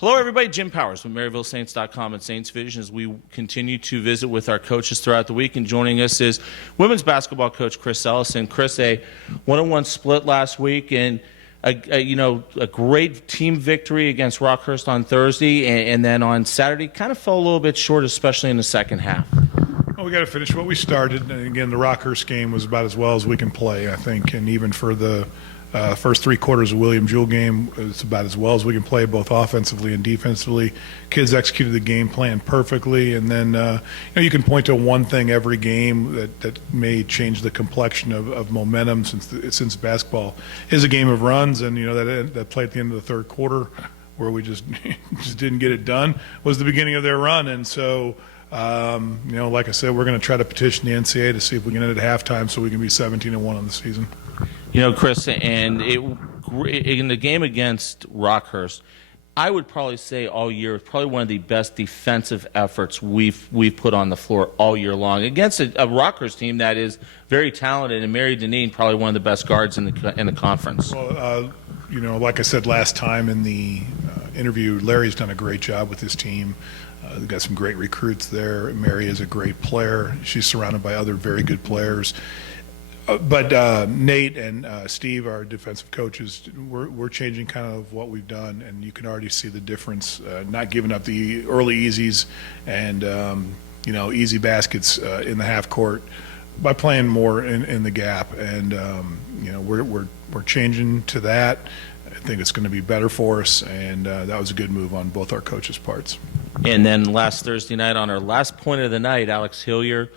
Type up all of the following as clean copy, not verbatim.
Hello, everybody. Jim Powers from MaryvilleSaints.com and Saints Vision as we continue to visit with our coaches throughout the week. And joining us is women's basketball coach Chris Ellis. And Chris, a 1-1 split last week and a great team victory against Rockhurst on Thursday, and then on Saturday kind of fell a little bit short, especially in the second half. Well, we got to finish what we started. And again, the Rockhurst game was about as well as we can play, I think. And even for the first 3 quarters of William Jewell game, it's about as well as we can play, both offensively and defensively. Kids executed the game plan perfectly. And then you can point to one thing every game that may change the complexion of momentum since basketball is a game of runs. And that play at the end of the third quarter where we just didn't get it done was the beginning of their run. And so like I said, we're going to try to petition the NCAA to see if we can end at halftime so we can be 17-1 on the season. Chris, and in the game against Rockhurst, I would probably say all year, it's probably one of the best defensive efforts we've put on the floor all year long against a Rockhurst team that is very talented, and Mary Deneen probably one of the best guards in the conference. Well, like I said last time in the interview, Larry's done a great job with his team. They've got some great recruits there. Mary is a great player. She's surrounded by other very good players. But Nate and Steve, our defensive coaches, we're changing kind of what we've done, and you can already see the difference. Not giving up the early easies and easy baskets in the half court by playing more in the gap, and we're changing to that. I think it's going to be better for us, and that was a good move on both our coaches' parts. And then last Thursday night, on our last point of the night, Alex Hillier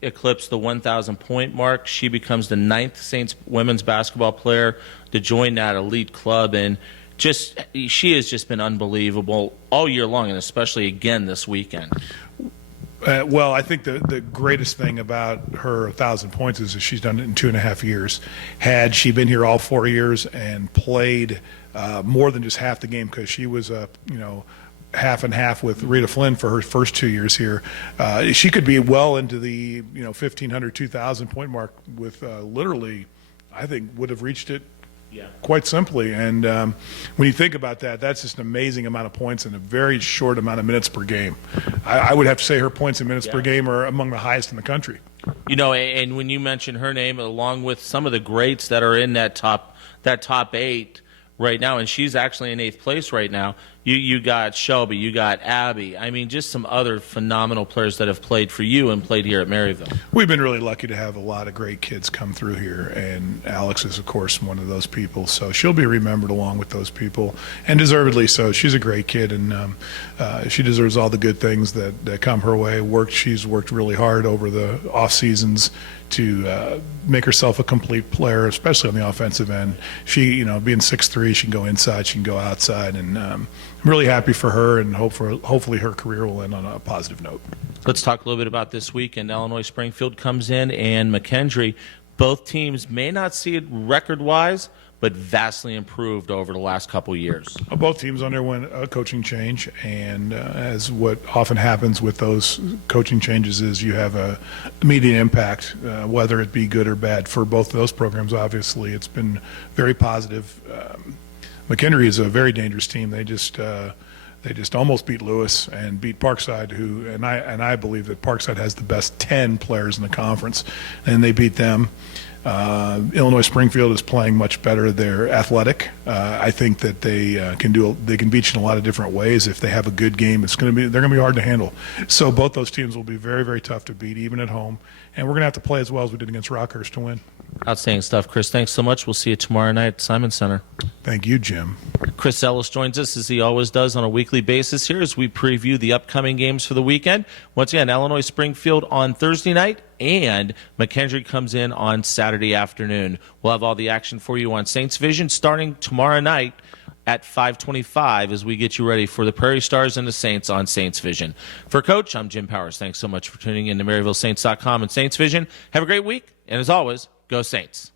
eclipsed the 1,000-point mark. She becomes the 9th Saints women's basketball player to join that elite club, and she has just been unbelievable all year long, and especially again this weekend. Well, I think the greatest thing about her 1,000 points is that she's done it in 2.5 years. Had she been here all 4 years and played more than just half the game, because she was half and half with Rita Flynn for her first 2 years here, she could be well into the 1,500, 2,000 point mark with literally, I think, would have reached it quite simply. And when you think about that, that's just an amazing amount of points in a very short amount of minutes per game. I would have to say her points and minutes per game are among the highest in the country. And when you mention her name, along with some of the greats that are in that top 8 right now, and she's actually in 8th place right now. You got Shelby, you got Abby. I mean, just some other phenomenal players that have played for you and played here at Maryville. We've been really lucky to have a lot of great kids come through here, and Alex is, of course, one of those people. So she'll be remembered along with those people, and deservedly so. She's a great kid, and she deserves all the good things that come her way. She's worked really hard over the off seasons to make herself a complete player, especially on the offensive end. She, being 6'3", she can go inside, she can go outside, and I'm really happy for her, and hopefully her career will end on a positive note. Let's talk a little bit about this weekend. Illinois Springfield comes in, and McKendree. Both teams may not see it record-wise, but vastly improved over the last couple years. Both teams underwent a coaching change, and as what often happens with those coaching changes is you have a immediate impact, whether it be good or bad. For both of those programs, obviously, it's been very positive. McKendree is a very dangerous team. They just almost beat Lewis and beat Parkside, and I believe that Parkside has the best 10 players in the conference, and they beat them. Illinois Springfield is playing much better. They're athletic. I think that they can beat you in a lot of different ways. If they have a good game, they're going to be hard to handle. So both those teams will be very, very tough to beat, even at home. And we're going to have to play as well as we did against Rockhurst to win. Outstanding stuff, Chris. Thanks so much. We'll see you tomorrow night at Simon Center. Thank you, Jim. Chris Ellis joins us, as he always does, on a weekly basis here as we preview the upcoming games for the weekend. Once again, Illinois Springfield on Thursday night, and McKendree comes in on Saturday afternoon. We'll have all the action for you on Saints Vision starting tomorrow night at 5:25 as we get you ready for the Prairie Stars and the Saints on Saints Vision. For Coach, I'm Jim Powers. Thanks so much for tuning in to MaryvilleSaints.com and Saints Vision. Have a great week, and as always, go Saints.